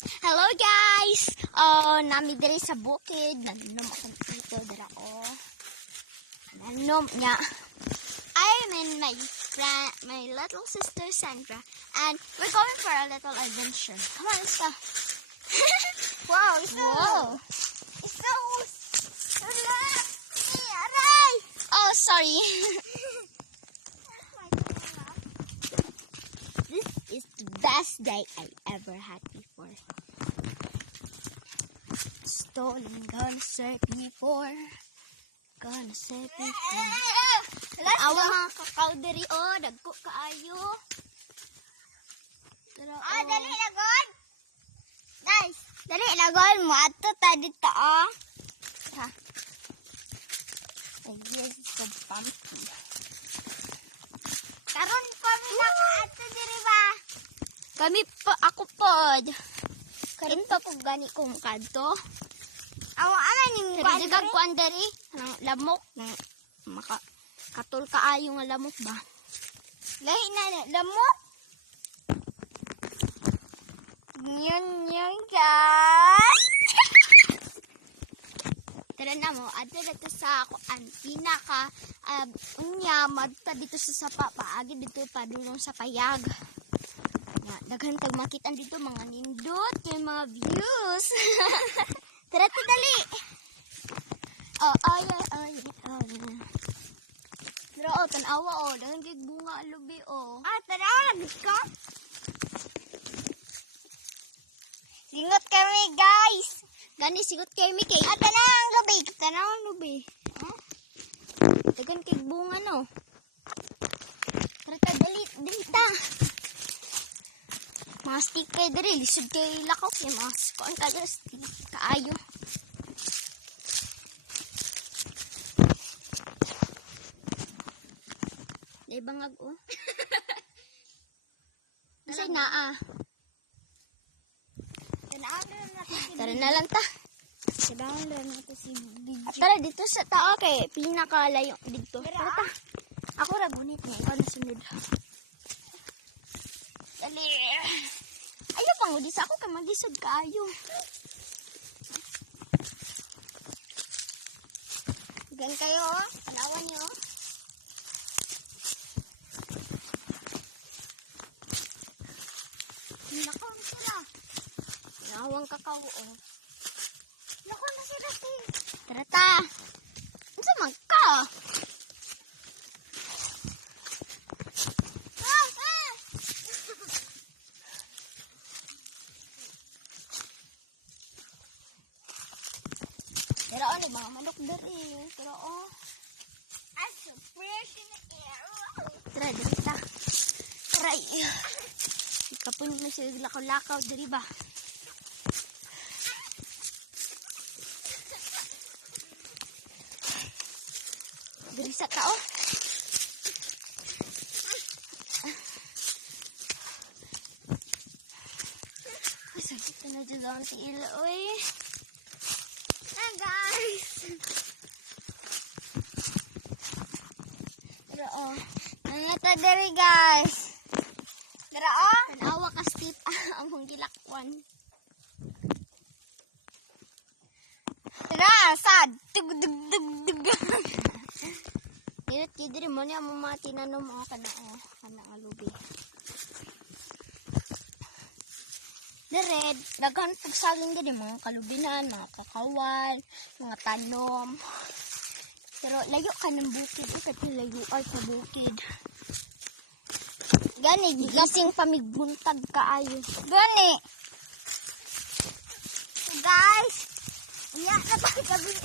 Hello guys! Nami diri sa bukid. Nanom akong dito. Dara ko. Nanom niya. I'm in my friend, my little sister Sandra. And we're going for a little adventure. Come on, let's go. Wow, it's so... Whoa! It's so... Aray! Oh, sorry. This is the best day I ever had before. Stolen, gonna serve before. Gonna serve before. Awa mga kakao diri, oh. Dagko kaayo. Pero, Ah, dali na, God! Guys, dali na, God. Mo ato ta dito, oh. Ha? I guess it's a pumpkin. Karon kami na ato diri ba? Kami po, ako pod. Karon pa po gani kong kanto. Awa ana ning Kaya digag ko andari, ng lamok, ng katul kaayo nga lamok ba? Lahi na lamo. Nyan guys. Tara na mo, adto dito sa ako ang pinaka unya madta dito sa sapa paagi dito padulong sa payag. Ya, daghan tag makita dito mga nindot kay mga views. Tara ti dali. Oh, yeah. Pero tanawa daghan kay bunga ang lubi Ah, tanaw na ko. Singot kami guys. Gani sigot kay Mickey. Ah, tanaw ang lubi. Tanaw ang lubi. Daghan kay bunga no. Tara ta dali ta. Mga stick kay diri, lisod kay lakaw kay mga kuan ka diri stick kaayo. Day bangag oh. Nasay naa. Tanaw na natin. Tara na lang ta. Tanaw na natin si video. Tara dito sa tao kay pinakalayo dito. Tara ta. Ako ra bunit niya, ikaw na sunod. Dali. Ayaw pang udis ako kay magisod kaayo. Gan kayo, oh. Tanawan niyo, oh. Nakaw na sila. Nawang kakao oh. Naku na si Rati. Tara ta. Unsa man ka? Pero ano mga manok diri. Pero oh. I'm so fresh in the air. Tara diri ta. Tara. Ikapun mo si lakaw-lakaw diri ba? Diri sa tao. Ay, sakit na dyan ang tila, oy. Ah, guys. Pero, oh. Nangita diri, guys. Dara, oh. Tanawa ka, Steve. Ang mong gilakwan. Dara, sad. Dug, dug, dug, dug. Nilot kidiri mo niya mo mga tinanom mo kana nga lubi. Dired, daghan pagsaging gini mga kalubinan, mga kakawan, mga tanom. Pero layo ka ng bukid, ikat layo ay sa bukid. Gani, gising pamigbuntag kaayo. Gani. Guys. Iyak na pagkabing